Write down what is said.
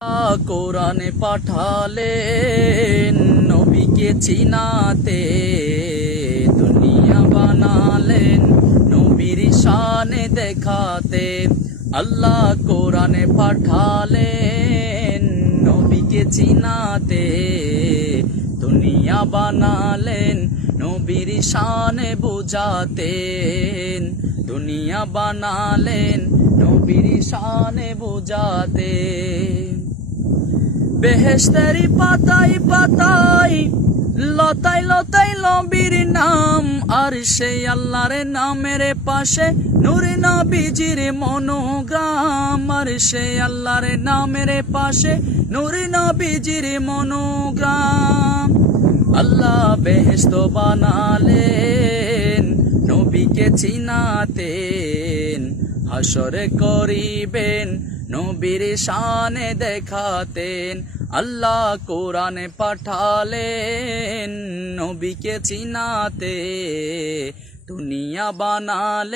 কোরআনে পাঠালেন নবীকে চিনাতে, দুনিয়া বানালেন নবীর শানে দেখাতে। আল্লাহ কোরআনে পাঠালেন নবীকে চিনাতে, দুনিয়া বানালেন নবীর শানে বুঝাতে। দুনিয়া বানালেন নবীর শানে বুঝাতে। বেহেশতেরি পাতায় পাতায় লতায় লতায় নবীর নাম, আর সেই আল্লাহর নামের পাশে নূর নবীজির মনোগ্রাম। আর সেই আল্লাহর নামের পাশে নূর নবীজির মনোগ্রাম। আল্লাহ বেহেশত বানালেন নবীকে চিনাতেন, হাসরে করিবেন নবীর শানে দেখাতেন। আল্লাহ কোরআনে পাঠালেন নবীকে চিনাতে, দুনিয়া বানালেন।